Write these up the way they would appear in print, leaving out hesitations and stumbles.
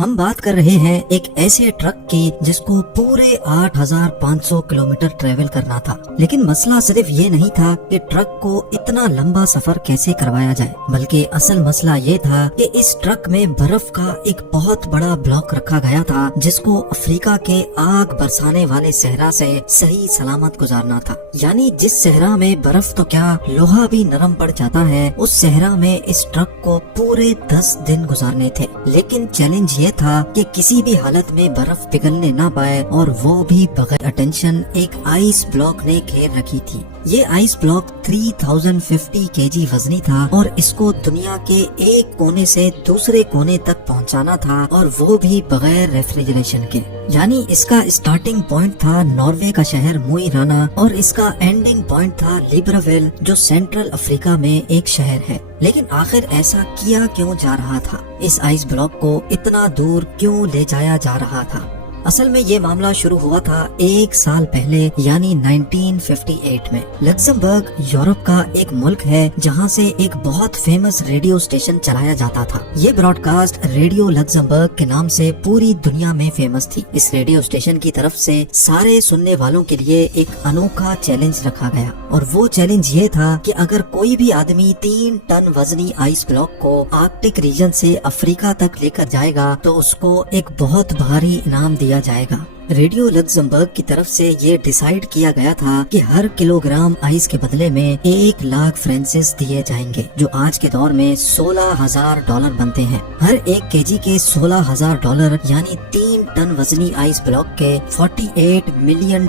ہم بات کر رہے ہیں ایک ایسے ٹرک کی جس کو پورے 8500 کلومیٹر ٹریول کرنا تھا، لیکن مسئلہ صرف یہ نہیں تھا کہ ٹرک کو اتنا لمبا سفر کیسے کروایا جائے، بلکہ اصل مسئلہ یہ تھا کہ اس ٹرک میں برف کا ایک بہت بڑا بلاک رکھا گیا تھا جس کو افریقہ کے آگ برسانے والے صحرا سے صحیح سلامت گزارنا تھا۔ یعنی جس صحرا میں برف تو کیا لوہا بھی نرم پڑ جاتا ہے، اس صحرا میں اس ٹرک کو پورے 10 دن گزارنے تھے۔ لیکن چیلنج یہ تھا کہ کسی بھی حالت میں برف پگھلنے نہ پائے، اور وہ بھی بغیر اٹینشن ایک آئس بلاک نے گھیر رکھی تھی۔ یہ آئس بلاک 3050 kg وزنی تھا اور اس کو دنیا کے ایک کونے سے دوسرے کونے تک پہنچانا تھا، اور وہ بھی بغیر ریفریجریشن کے۔ یعنی اس کا اسٹارٹنگ پوائنٹ تھا ناروے کا شہر موئی رانا، اور اس کا اینڈنگ پوائنٹ تھا لیبراویل، جو سینٹرل افریقہ میں ایک شہر ہے۔ لیکن آخر ایسا کیا کیوں جا رہا تھا؟ اس آئس بلاک کو اتنا دور کیوں لے جایا جا رہا تھا؟ اصل میں یہ معاملہ شروع ہوا تھا 1 سال پہلے، یعنی 1958 میں۔ لکسمبرگ یورپ کا ایک ملک ہے جہاں سے ایک بہت فیمس ریڈیو اسٹیشن چلایا جاتا تھا۔ یہ براڈ کاسٹ ریڈیو لکسمبرگ کے نام سے پوری دنیا میں فیمس تھی۔ اس ریڈیو اسٹیشن کی طرف سے سارے سننے والوں کے لیے ایک انوکھا چیلنج رکھا گیا، اور وہ چیلنج یہ تھا کہ اگر کوئی بھی آدمی 3 ٹن وزنی آئس بلاک کو آرکٹک ریجن سے افریقہ تک لے کر جائے گا تو اس کو ایک بہت بھاری انعام دیا جائے گا۔ ریڈیو لکسمبرگ کی طرف سے یہ ڈیسائیڈ کیا گیا تھا کہ ہر کلو گرام آئس کے بدلے میں 1 لاکھ فرانسس دیے جائیں گے، جو آج کے دور میں $16,000 بنتے ہیں۔ ہر 1 kg کے $16,000 یعنی 3 ٹن وزنی آئس بلاک کے $48 ملین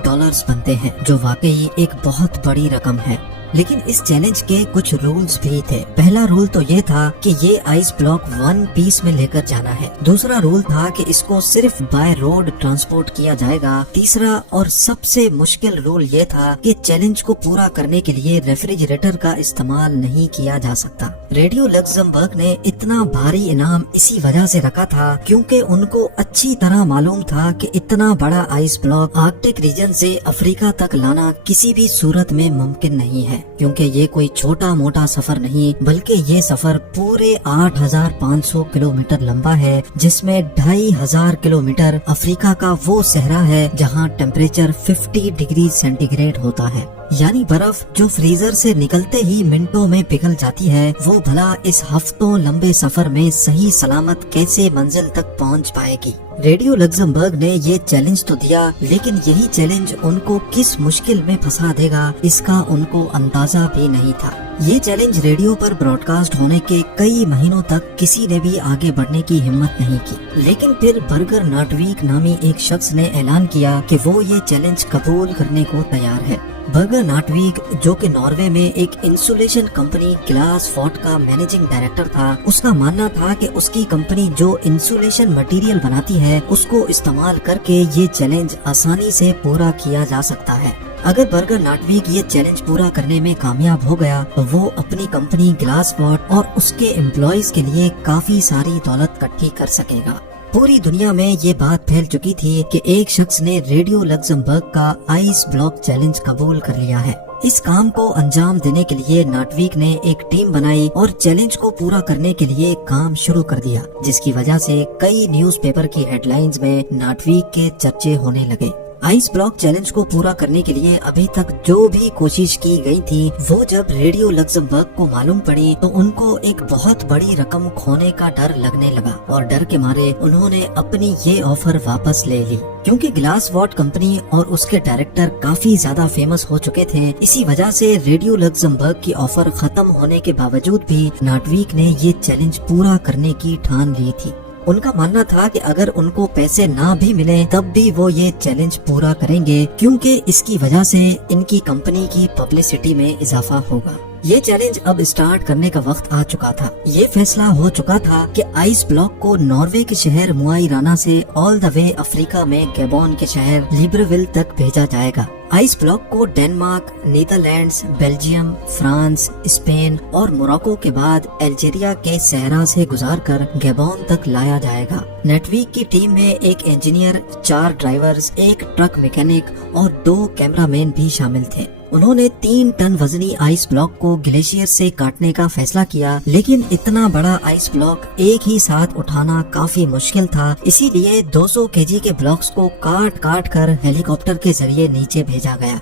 بنتے ہیں، جو واقعی ایک بہت بڑی رقم ہے۔ لیکن اس چیلنج کے کچھ رولز بھی تھے۔ پہلا رول تو یہ تھا کہ یہ آئس بلاک 1 پیس میں لے کر جانا ہے۔ دوسرا رول تھا کہ اس کو صرف بائی روڈ ٹرانسپورٹ کیا جائے گا۔ تیسرا اور سب سے مشکل رول یہ تھا کہ چیلنج کو پورا کرنے کے لیے ریفریجریٹر کا استعمال نہیں کیا جا سکتا۔ ریڈیو لکسمبرگ نے اتنا بھاری انعام اسی وجہ سے رکھا تھا کیونکہ ان کو اچھی طرح معلوم تھا کہ اتنا بڑا آئس بلاک آرکٹک ریجن سے افریقہ تک لانا کسی بھی صورت میں ممکن نہیں ہے، کیونکہ یہ کوئی چھوٹا موٹا سفر نہیں، بلکہ یہ سفر پورے 8500 کلومیٹر لمبا ہے، جس میں 2500 کلومیٹر افریقہ کا وہ صحرا ہے جہاں ٹیمپریچر 50 ڈگری سینٹی گریڈ ہوتا ہے۔ یعنی برف جو فریزر سے نکلتے ہی منٹوں میں پگھل جاتی ہے، وہ بھلا اس ہفتوں لمبے سفر میں صحیح سلامت کیسے منزل تک پہنچ پائے گی؟ ریڈیو لکسمبرگ نے یہ چیلنج تو دیا، لیکن یہی چیلنج ان کو کس مشکل میں پھنسا دے گا اس کا ان کو اندازہ بھی نہیں تھا۔ یہ چیلنج ریڈیو پر براڈ کاسٹ ہونے کے کئی مہینوں تک کسی نے بھی آگے بڑھنے کی ہمت نہیں کی، لیکن پھر برگر ناٹویک نامی ایک شخص نے اعلان کیا کہ وہ یہ چیلنج قبول کرنے کو تیار ہے۔ برگر ناٹویک، جو کہ ناروے میں ایک انسولیشن کمپنی گلاس فورٹ کا مینیجنگ ڈائریکٹر تھا، اس کا ماننا تھا کہ اس کی کمپنی جو انسولیشن مٹیریل بناتی ہے اس کو استعمال کر کے یہ چیلنج آسانی سے پورا کیا جا سکتا ہے۔ اگر برگر ناٹویک یہ چیلنج پورا کرنے میں کامیاب ہو گیا تو وہ اپنی کمپنی گلاس فورٹ اور اس کے امپلائیز کے لیے کافی ساری دولت اکٹھی کر سکے گا۔ پوری دنیا میں یہ بات پھیل چکی تھی کہ ایک شخص نے ریڈیو لکسمبرگ کا آئس بلاک چیلنج قبول کر لیا ہے۔ اس کام کو انجام دینے کے لیے ناٹویک نے ایک ٹیم بنائی اور چیلنج کو پورا کرنے کے لیے کام شروع کر دیا، جس کی وجہ سے کئی نیوز پیپر کی ہیڈ لائنز میں ناٹویک کے چرچے ہونے لگے۔ آئس بلاک چیلنج کو پورا کرنے کے لیے ابھی تک جو بھی کوشش کی گئی تھی، وہ جب ریڈیو لکسمبرگ کو معلوم پڑی تو ان کو ایک بہت بڑی رقم کھونے کا ڈر لگنے لگا، اور ڈر کے مارے انہوں نے اپنی یہ آفر واپس لے لی۔ کیونکہ گلاس واٹ کمپنی اور اس کے ڈائریکٹر کافی زیادہ فیمس ہو چکے تھے، اسی وجہ سے ریڈیو لکسمبرگ کی آفر ختم ہونے کے باوجود بھی ناٹویک نے یہ چیلنج پورا کرنے کی ٹھان لی تھی۔ ان کا ماننا تھا کہ اگر ان کو پیسے نہ بھی ملیں تب بھی وہ یہ چیلنج پورا کریں گے، کیونکہ اس کی وجہ سے ان کی کمپنی کی پبلسٹی میں اضافہ ہوگا۔ یہ چیلنج اب اسٹارٹ کرنے کا وقت آ چکا تھا۔ یہ فیصلہ ہو چکا تھا کہ آئس بلاک کو ناروے کے شہر موئی رانا سے آل دا وے افریقہ میں گیبون کے شہر لیبراویل تک بھیجا جائے گا۔ آئس بلاک کو Denmark, Netherlands, Belgium, France, Spain اور موراکو کے بعد الجیریا کے صحرا سے گزار کر گیبون تک لایا جائے گا۔ نیٹویک کی ٹیم میں ایک انجینئر، 4 ڈرائیورز، ایک ٹرک میکینک اور 2 کیمرہ مین بھی شامل تھے۔ انہوں نے 3 ٹن وزنی آئس بلاک کو گلیشیئر سے کاٹنے کا فیصلہ کیا، لیکن اتنا بڑا آئس بلاک ایک ہی ساتھ اٹھانا کافی مشکل تھا، اسی لیے 200 kg کے بلاکس کو کاٹ کاٹ کر ہیلی کاپٹر کے ذریعے نیچے بھیجا گیا۔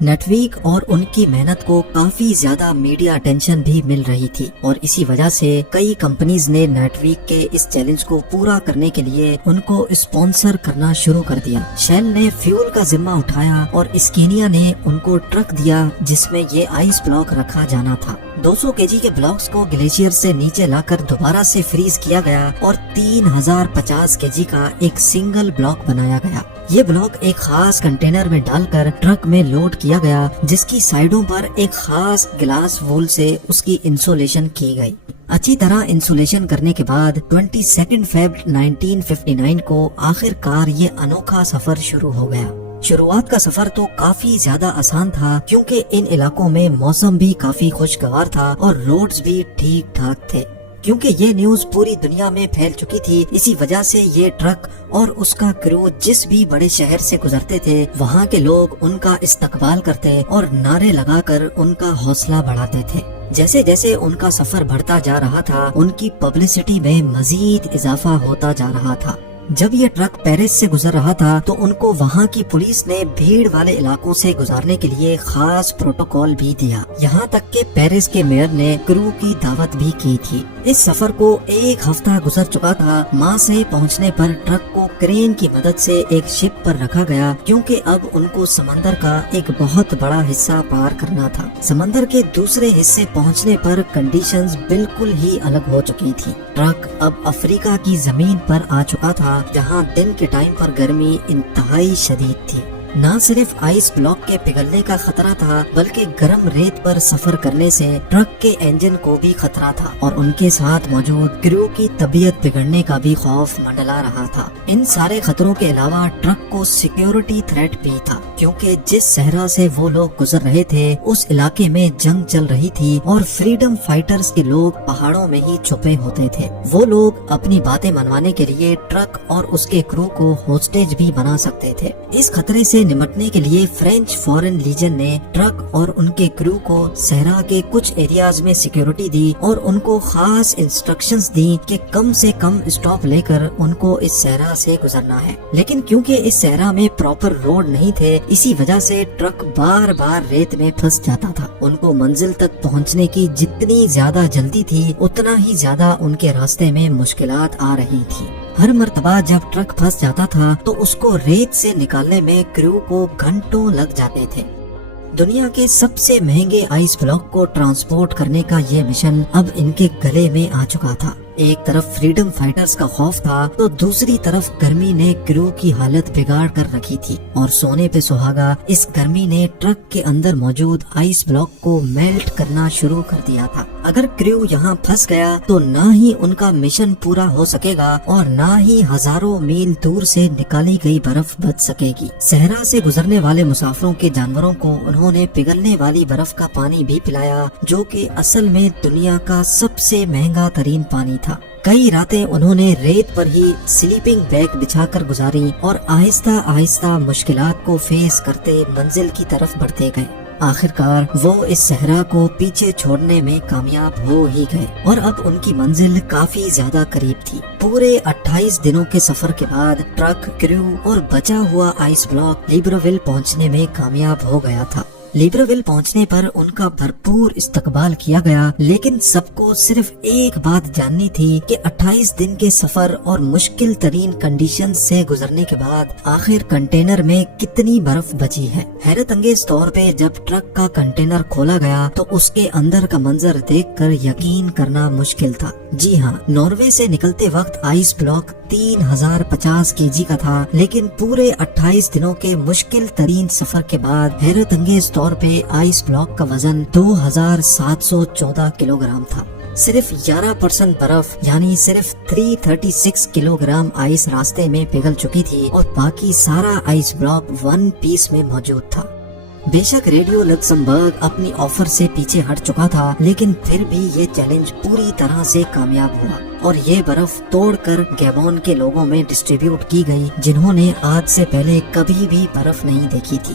نیٹویک اور ان کی محنت کو کافی زیادہ میڈیا اٹینشن بھی مل رہی تھی، اور اسی وجہ سے کئی کمپنیز نے نیٹویک کے اس چیلنج کو پورا کرنے کے لیے ان کو اسپانسر کرنا شروع کر دیا۔ شیل نے فیول کا ذمہ اٹھایا اور اسکینیا نے ان کو ٹرک دیا جس میں یہ آئس بلاک رکھا جانا تھا۔ 200 kg کے بلاکس کو گلیشیئر سے نیچے لا کر دوبارہ سے فریز کیا گیا اور 3050 kg کا ایک سنگل بلاک بنایا گیا۔ یہ بلاک ایک خاص کنٹینر میں ڈال کر ٹرک میں لوڈ کیا گیا، جس کی سائیڈوں پر ایک خاص گلاس وول سے اس کی انسولیشن کی گئی۔ اچھی طرح انسولیشن کرنے کے بعد 22 فیبر 1959 کو آخر کار یہ انوکھا سفر شروع ہو گیا۔ شروعات کا سفر تو کافی زیادہ آسان تھا، کیونکہ ان علاقوں میں موسم بھی کافی خوشگوار تھا اور روڈز بھی ٹھیک ٹھاک تھے۔ کیونکہ یہ نیوز پوری دنیا میں پھیل چکی تھی، اسی وجہ سے یہ ٹرک اور اس کا کرو جس بھی بڑے شہر سے گزرتے تھے، وہاں کے لوگ ان کا استقبال کرتے اور نعرے لگا کر ان کا حوصلہ بڑھاتے تھے۔ جیسے جیسے ان کا سفر بڑھتا جا رہا تھا، ان کی پبلسٹی میں مزید اضافہ ہوتا جا رہا تھا۔ جب یہ ٹرک پیرس سے گزر رہا تھا تو ان کو وہاں کی پولیس نے بھیڑ والے علاقوں سے گزارنے کے لیے خاص پروٹوکول بھی دیا، یہاں تک کہ پیرس کے میئر نے کرو کی دعوت بھی کی تھی۔ اس سفر کو 1 ہفتہ گزر چکا تھا۔ ماں سے پہنچنے پر ٹرک کو کرین کی مدد سے ایک شپ پر رکھا گیا، کیونکہ اب ان کو سمندر کا ایک بہت بڑا حصہ پار کرنا تھا۔ سمندر کے دوسرے حصے پہنچنے پر کنڈیشنز بالکل ہی الگ ہو چکی تھی۔ ٹرک اب افریقہ کی زمین پر آ چکا تھا، جہاں دن کے ٹائم پر گرمی انتہائی شدید تھی۔ نہ صرف آئس بلاک کے پگھلنے کا خطرہ تھا، بلکہ گرم ریت پر سفر کرنے سے ٹرک کے انجن کو بھی خطرہ تھا، اور ان کے ساتھ موجود کرو کی طبیعت بگڑنے کا بھی خوف منڈلا رہا تھا۔ ان سارے خطروں کے علاوہ ٹرک کو سیکیورٹی تھریٹ بھی تھا، کیونکہ جس صحرا سے وہ لوگ گزر رہے تھے اس علاقے میں جنگ چل رہی تھی، اور فریڈم فائٹرز کے لوگ پہاڑوں میں ہی چھپے ہوتے تھے۔ وہ لوگ اپنی باتیں منوانے کے لیے ٹرک اور اس کے کرو کو ہوسٹیج بھی بنا سکتے تھے۔ اس خطرے سے نمٹنے کے لیے فرینچ فورن لیجن نے ٹرک اور ان کے کرو کو صحرا کے کچھ ایریاز میں سیکیورٹی دی، اور ان کو خاص انسٹرکشنز دی کہ کم سے کم اسٹاپ لے کر ان کو اس صحرا سے گزرنا ہے۔ لیکن کیونکہ اس صحرا میں پراپر روڈ نہیں تھے، اسی وجہ سے ٹرک بار بار ریت میں پھنس جاتا تھا۔ ان کو منزل تک پہنچنے کی جتنی زیادہ جلدی تھی، اتنا ہی زیادہ ان کے راستے میں مشکلات آ رہی تھی۔ ہر مرتبہ جب ٹرک پھنس جاتا تھا تو اس کو ریت سے نکالنے میں کرو کو گھنٹوں لگ جاتے تھے۔ دنیا کے سب سے مہنگے آئس بلاک کو ٹرانسپورٹ کرنے کا یہ مشن اب ان کے گلے میں آ چکا تھا۔ ایک طرف فریڈم فائٹرز کا خوف تھا تو دوسری طرف گرمی نے کرو کی حالت بگاڑ کر رکھی تھی، اور سونے پہ سہاگا اس گرمی نے ٹرک کے اندر موجود آئس بلاک کو میلٹ کرنا شروع کر دیا تھا۔ اگر کرو یہاں پھنس گیا تو نہ ہی ان کا مشن پورا ہو سکے گا، اور نہ ہی ہزاروں میل دور سے نکالی گئی برف بچ سکے گی۔ صحرا سے گزرنے والے مسافروں کے جانوروں کو انہوں نے پگھلنے والی برف کا پانی بھی پلایا، جو کہ اصل میں دنیا کا سب سے مہنگا ترین پانی تھا۔ کئی راتیں انہوں نے ریت پر ہی سلیپنگ بیگ بچھا کر گزاری، اور آہستہ آہستہ مشکلات کو فیس کرتے منزل کی طرف بڑھتے گئے۔ آخرکار وہ اس صحرا کو پیچھے چھوڑنے میں کامیاب ہو ہی گئے، اور اب ان کی منزل کافی زیادہ قریب تھی۔ پورے 28 دنوں کے سفر کے بعد ٹرک، کرو اور بچا ہوا آئس بلاک لیبرویل پہنچنے میں کامیاب ہو گیا تھا۔ لیبرویل پہنچنے پر ان کا بھرپور استقبال کیا گیا، لیکن سب کو صرف ایک بات جاننی تھی کہ 28 دن کے سفر اور مشکل ترین کنڈیشن سے گزرنے کے بعد آخر کنٹینر میں کتنی برف بچی ہے۔ حیرت انگیز طور پہ جب ٹرک کا کنٹینر کھولا گیا تو اس کے اندر کا منظر دیکھ کر یقین کرنا مشکل تھا۔ جی ہاں، ناروے سے نکلتے وقت آئس بلاک 3050 kg کا تھا، لیکن پورے 28 دنوں کے مشکل ترین سفر کے بعد حیرت انگیز طور پہ آئس بلاک کا وزن 2714 کلو گرام تھا۔ صرف 11% برف یعنی صرف 336 کلو گرام آئس راستے میں پگھل چکی تھی، اور باقی سارا آئس بلاک 1 پیس میں موجود تھا۔ بے شک ریڈیو لکسمبرگ اپنی آفر سے پیچھے ہٹ چکا تھا، لیکن پھر بھی یہ چیلنج پوری طرح سے کامیاب ہوا، اور یہ برف توڑ کر گیبون کے لوگوں میں ڈسٹریبیوٹ کی گئی، جنہوں نے آج سے پہلے کبھی بھی برف نہیں دیکھی تھی۔